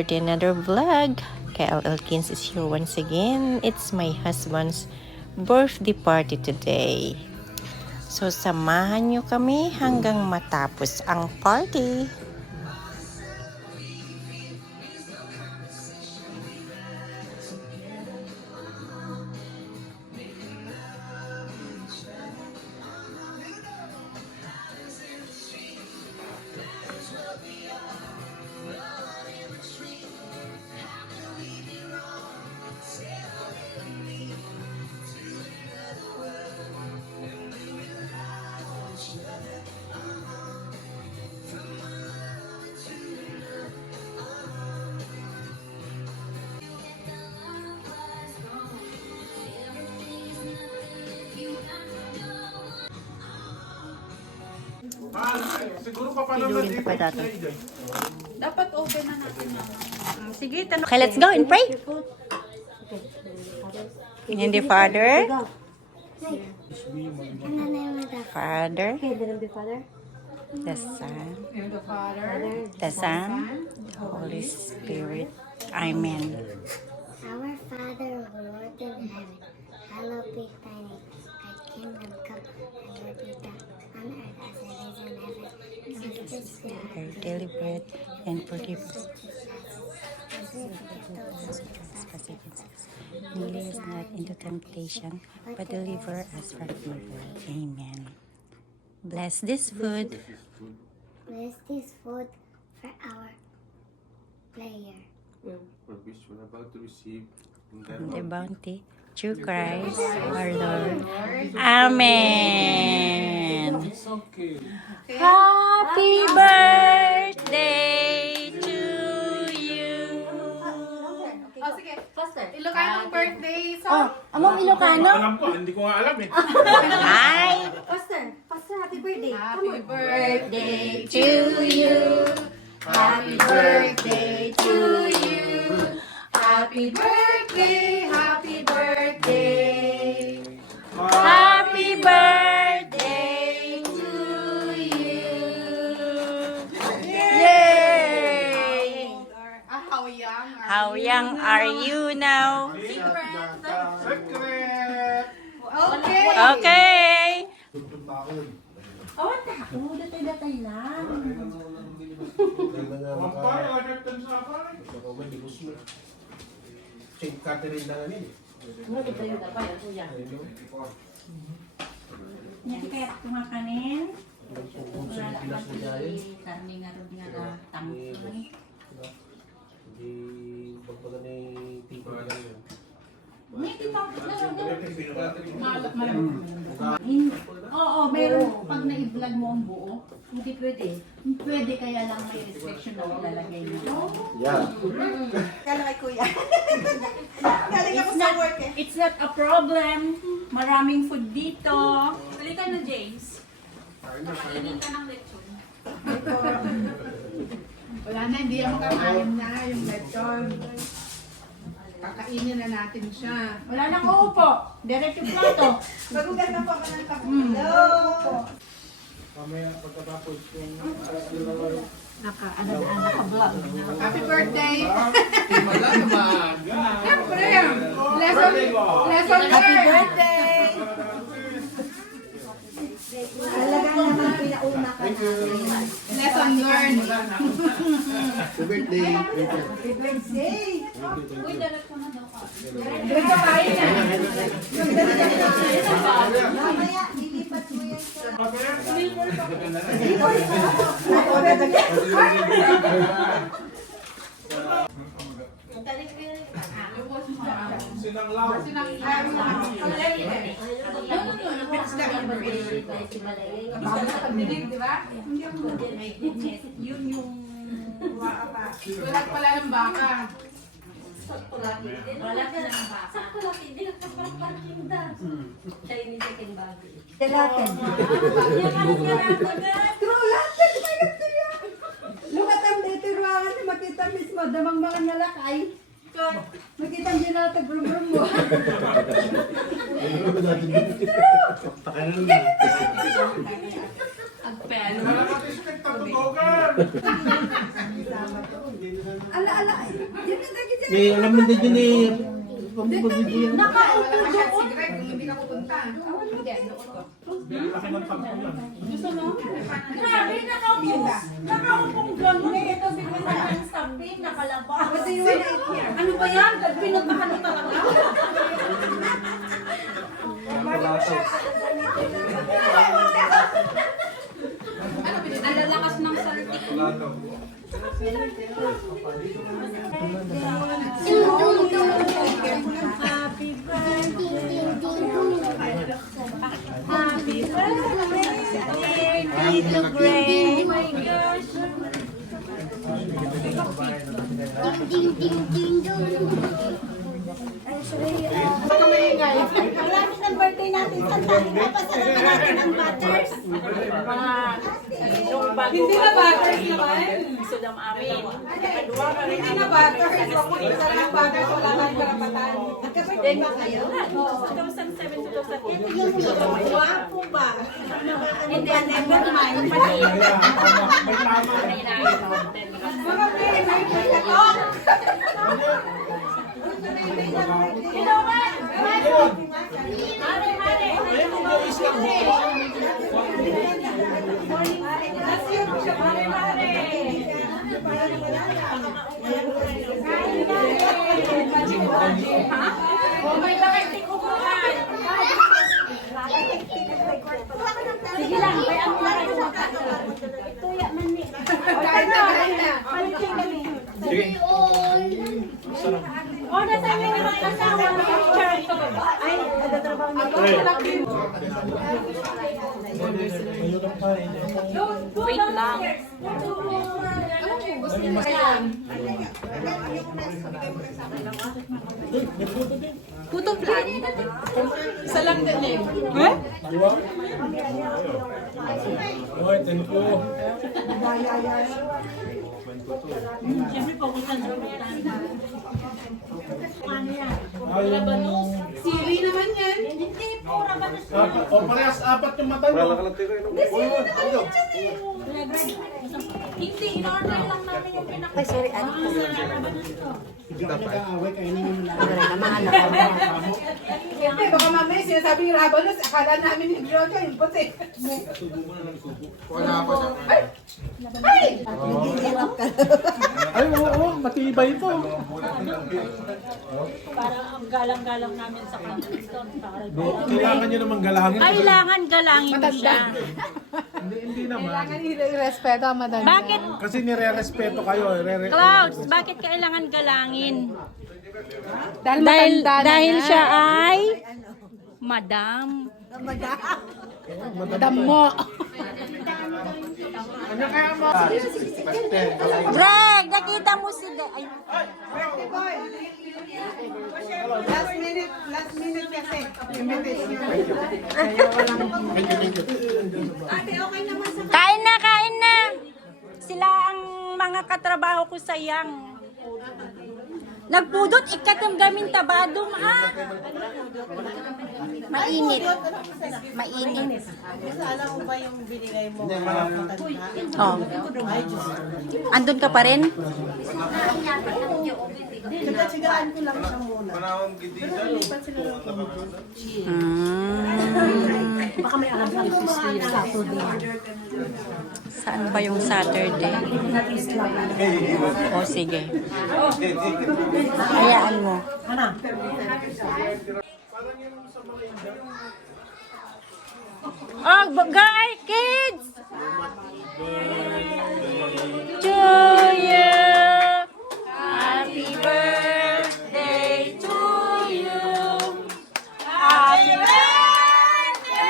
here to another vlog. Kyle Elkins is here once again. It's my husband's birthday party today. So samahan nyo kami hanggang matapos ang party. Siguro pa paano Piluin pa dati. Dapat open na natin. Sige, tanong. Okay, let's go and pray. In the Father, Father, the Son, In the Father, the Son, the Holy Spirit. Amen. Our Father who art in heaven, hallowed be thy name. Thy kingdom come, thy will be done on earth as it is in heaven. Give us this day Our daily bread and forgive us as we forgive those who trespass against us. And lead us not into temptation, but deliver us from evil. Amen. Bless this food. Bless this food for our player. For which we're about to receive in From the bounty through Christ our Lord. Amen. Happy birthday to you. Oh, sige. Ilocano birthday song. Among Ilocano? Alam ko, hindi ko nga alam eh. Hi. Happy birthday to you. Happy birthday to you. Happy birthday, happy birthday. Happy birthday to you. Yay! How young are you now? Secret! Okay. Okay. Pampay, agad sa apay. Catherine na ngayon. Yan kaya kumakanin. Hindi pagpaga ni tipo na yun. Oo, meron. Pag na-vlog mo ang buo, hindi pwede. Pwede kaya lang may restriction na ilalagay mo. Yeah. It's not a problem. Maraming food dito. Halika na, James. Kakainin ka ng lechon. Wala na, hindi ako kakain na yung lechon. Kakainin na natin siya. Wala nang uupo. Diretso plato. Magugal na po ako ng kapulo. Mamaya pagkatapos yung Naka-vlog. Happy birthday! Malamang! Siyempre! Lesson Happy learned! birthday! Lesson learned! Happy birthday! Uy, dalat ko na daw ka. Diretso kain na! Sinanglaw. Pagdinig, di ba? Yun yung... Wala pala ng baka. Wala ka ng baka. Lukat ang dito ruangan si makita mismo damang mga nalakay. Makita ang ginatag brum-brum mo. Agpelo. Nakakatisip, tatutugan! Ala May alam mo din yun eh. Pabibigyan. Nakaupo Si doon. Greg, kung hindi ka pupunta. Grabe, nakaupo. Nakaupong gano'n. Ito, binigyan ng sabi, nakalabas. What do you want to eat here? Ano ba yan? Pinuntahan mo talaga. Ang lalakas ng saltik. Happy birthday. Happy birthday, Tito Greg. Oh my gosh. Ding, ding, ding, ding. Actually, Marami ng birthday natin sa tayo. Napasalamat natin ng butters. Hindi na butters naman. Sudam amin. Hindi na butters. Kung isa lang butters, wala kang karapatan. Nagka-birthday ba kayo? 2007, 2008. Wapo ba? Hindi, never mind. Maliit. Mga may katok. You know what? Mare, mare. Mare, mare. Ha? Oh my God, tikukuhan. Sige lang, kaya ang mga kumakain. Tuya man ni. Kain na, kain na. Oh, nasa inyo yung mga asawa ng picture. Ay, nagtatrabaho niyo. Wait lang. Putong plan. Isa lang din eh. Eh? Siyempre, focus lang sa Siri naman yan. Hindi po, rabanos po. O parehas apat yung mata mo. Hindi, in-order lang namin yung pinaka... Ay, sorry, ano? Rabanos to. Hindi, baka mamaya sinasabi yung Rabanos, akala namin yung Jojo, yung puti. Ay, oo, matibay ito. Para ang galang-galang namin sa country store. Kailangan nyo naman galangin. Kailangan galangin mo siya. Hindi naman. i-respeto ang madanda. Bakit, Kasi nire-respeto kayo. Clouds, bakit kailangan galangin? Dahil Dahil siya ay... Madam. madam mo. Ano kaya mo? Greg, nakita mo si... Ay, Last minute kasi. Invitation. kain na, kain na. Sila ang mga katrabaho ko sa yang. Nagpudot, ikatam gamin tabadong ah. Mainit. Mainit. Oh. Andun ka pa rin? Baka may alam sa Saturday. Saan ba yung Saturday? O sige. Hayaan mo. Oh, guys, kids! To you. Happy birthday to you. Happy birthday.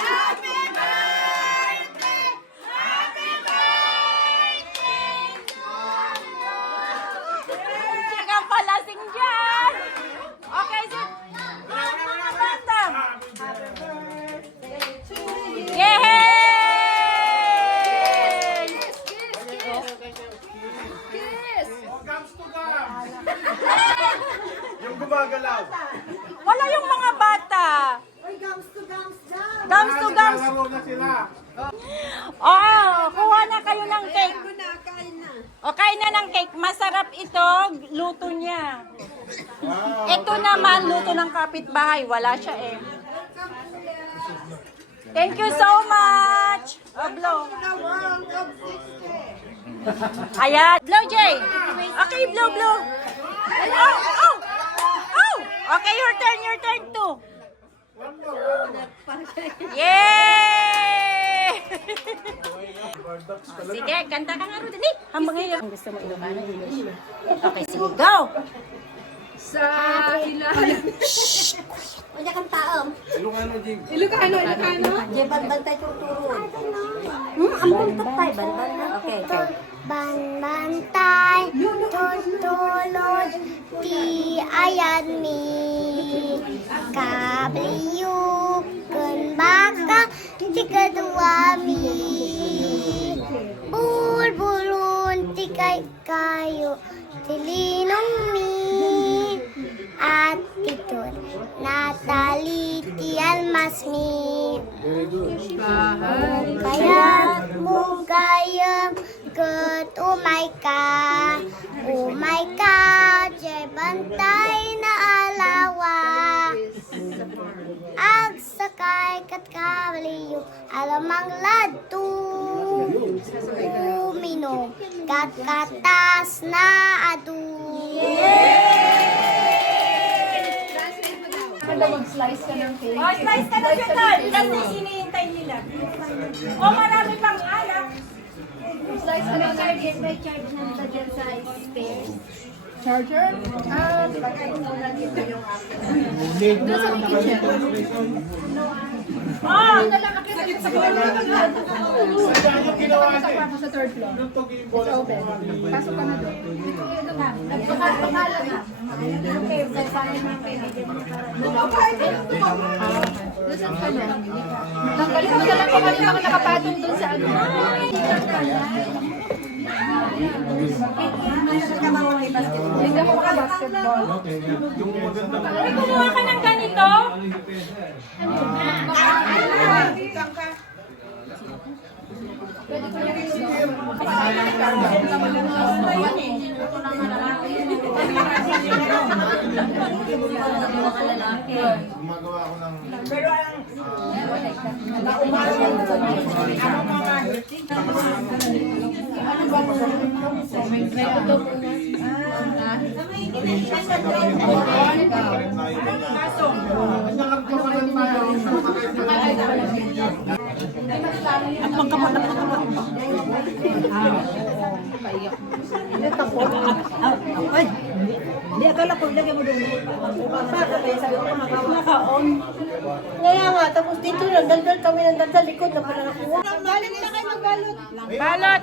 Happy birthday. Happy birthday to you. Chika palasing dyan. Okay, so, mga bata. Yay! Gams to gams. Yung gumagalaw. Wala yung mga bata. gums to gums daw. Gums to gums. Naglalaro na sila. Oh, kuha na kayo ng cake. Ako na, kain na. O, kain na ng cake. Masarap ito. Luto niya. Ito naman, luto ng kapitbahay. Wala siya eh. Thank you so much. Oh, blow. Ayan. Blow, Jay. Okay, blow, blow. Oh, oh. Oh. Okay, your turn too. Yay! Sige, kanta ka nga rin. Dali. Hambang ngayon. Ang gusto mo Ilocano, English. Okay, sige, go! Sa ilalim. Wala kang taong. Ilocano, Jing. Ilocano. Di bantay tuturun. Ang bantay, bantay. Okay, okay. Bantay, tutulog, ti ayan mi. Kabliyo, kun baka, ti kadua mi. Bulbulun, ti kay kayo, tilinong mi. At titur, nataliti almasmi. Bayat mo gayam, ket umay ka, jay bantay na alawa. Ag sakay kat kawaliyo, alamang ladto. Uminom, kat katas na adu. Mag-slice ka ng cake. Oh, slice ka na siya doon. Ilan na hinihintay nila. Oh, marami pang alak. Slice ka ng cake. May charge na ito dyan sa stairs. Charger? Lagay mo na dito yung Doon sa kitchen. Oh, Yung ginawa niya. sa third floor. Yung pag-iing bola. Open. Pasok ka na doon. Nagpakala na. Okay, sasali ng kaibigan mo para. Nasaan ka na? Tanggalin mo na lang kung ano yung nakapatong doon sa ano. Hindi ako maka-basketball. Yung maganda. may kumuha ka ng ganito? Gumagawa ako ng... Hindi, akala ko ilagay mo doon. Baka kaya sabi ko naka-on. Kaya nga, tapos dito nagdaldal kami ng daldal likod na pala nakuha. Balot na kayo ng balot. Balot.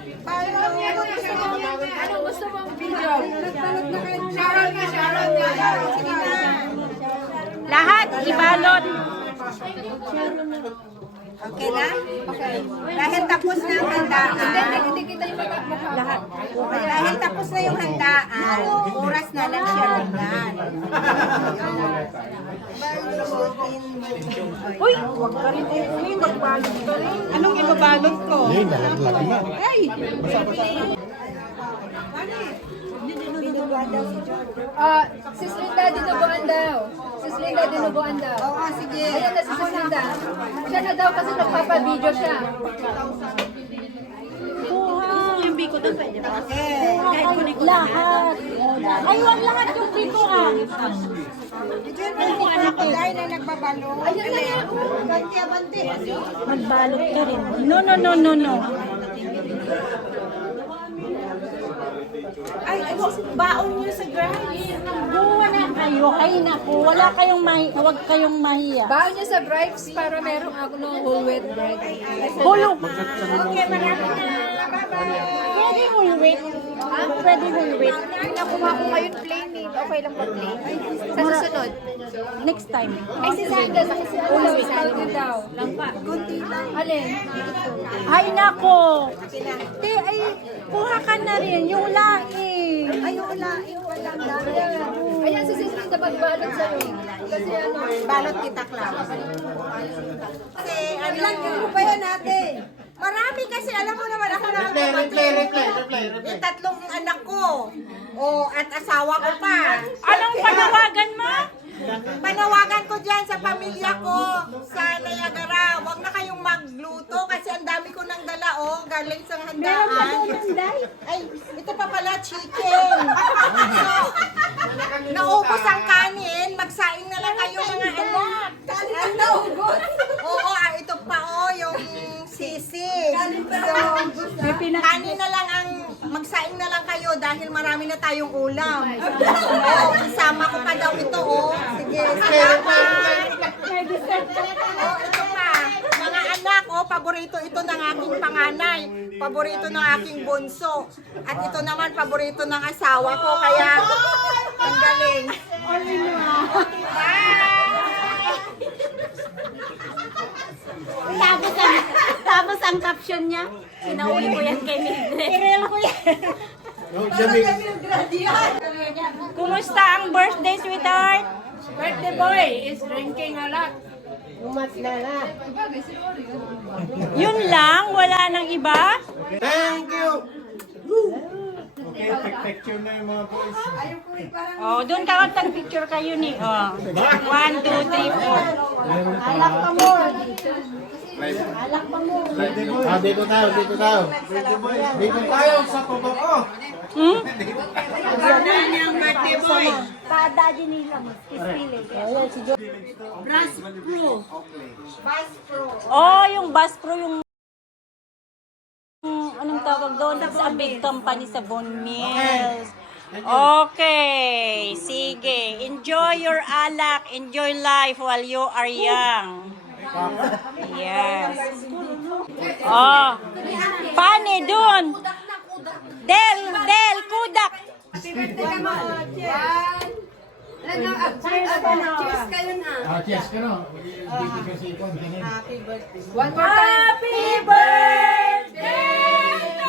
Ano gusto mong video? Balot na kayo. Sharon na. Sige na. Lahat, ibalot. Okay na? Okay. Dahil tapos na ang handaan. Hindi kita yung mukha. Lahat. Dahil tapos na yung handaan, oras na lang siya lundan. Uy, huwag ka rin uwi, magbalot ka rin. Anong ibabalot ko? Ay! Sis Linda, dinubuan daw. Sis Linda, dinubuan daw. Oo, sige. Ayan na si Sis Linda. Siya na daw kasi nagpapa-video siya. Yung biko doon pwede ba? Lahat. Ay, wag lahat yung biko ah. Diyan mo yung anak ko dahil na nagbabalot. Ayun na yan. Banti. Magbalot ka rin. No. Ay, baon niyo sa grind. Buwa na kayo. Ay, naku. Huwag kayong mahiya. Baon niya sa bribes para merong ako ng whole wheat bread. Hulog. Okay, marami na. Bye-bye. Pwede whole wheat. Pwede whole wheat. Nakuha ko ngayon plain eh. Okay lang ba plain? Sa susunod. Next time. Ay, si Sandra, sa kasi ulo, salted daw. Lampa. Alin? Ay, nako. Te, ay, kuha ka na rin. Yung laing. Ay, wala. Walang dahil. Ay, Ayan si Cecily na magbalot sa'yo. Kasi ano, Balot kita, Clau. Kasi, ilang kilo ba yan natin? Marami kasi, alam mo naman ako na yung tatlong anak ko. At asawa ko pa. Anong panawagan mo? Panawagan ko dyan sa pamilya ko sa Niagara. Huwag na kayong magluto kasi ang dami ko nang dala, galing sa handaan. Ay, ito pa pala, chicken. So, naubos ang kanin, magsaing na lang kayo mga anak. Kanin ang naubos? Oo, ito pa yung sisig. So, kanin na lang magsaing na lang kayo dahil marami na tayong ulam. Isama ko pa daw ito, Sige, salamat. Ito pa. Mga anak, paborito ito ng aking panganay. Paborito ng aking bunso. At ito naman, paborito ng asawa ko. Kaya, ang galing. Tapos ang caption niya, sinauli ko yan kay Mildred. Irel ko yan. Kumusta ang birthday, sweetheart? birthday boy is drinking a lot. Yun lang? Wala nang iba? Thank you! Okay, picture na yung mga boys. Oh, doon ka picture kayo ni. 1, 2, 3, 4. Alak pa mo! Dito tayo. Dito tayo sa totoo. Oh, yung Bass Pro, yung anong tawag doon? It's a big company sa Von Mills. Okay, sige. Enjoy your alak. Enjoy life while you are young. Yes. Oh. Pani, doon. Del, kudak. Cheers kayo na. Cheers ka no. Dito ka si Ipon. One more time. Happy birthday to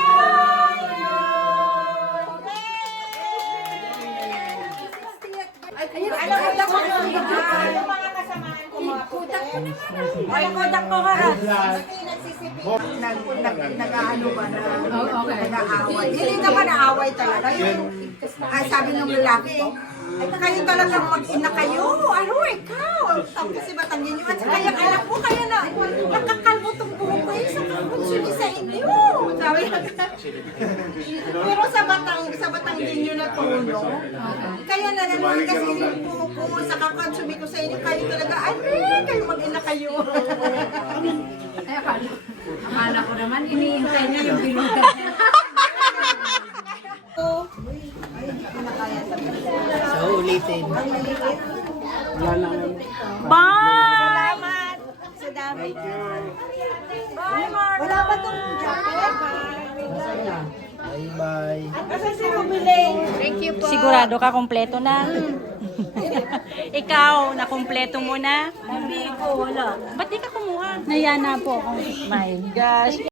you. Alam mo yung mga kasamaan ko, mga kudak ko naman. Ay, kudak ko harap. Nag-ano ba na? Nag-aaway. Hindi naman naaway talaga. Sabi ng lalaki, kayo talagang mag-ina kayo. Ano, ikaw? Tapos si Batangin nyo. At kaya alam ko, kaya na nakakalbo itong buhok ko. Sa kakunsuli sa inyo. Sabi pero sa Batangin nyo na tono. Kaya na naman kasi yung buhok ko sa kakonsumi ko sa inyo. Kayo talaga, kayo mag-ina kayo. Ay, akala ko naman, iniintay niya yung bilugan niya. Bye! Sa dami. Wala ba itong jacket? Bye. Kasi si Rubiling. Sigurado ka kompleto na? Ikaw, nakompleto mo na? Hindi ko, wala. Ba't di ka kumuha? Nayana po ako. My gosh.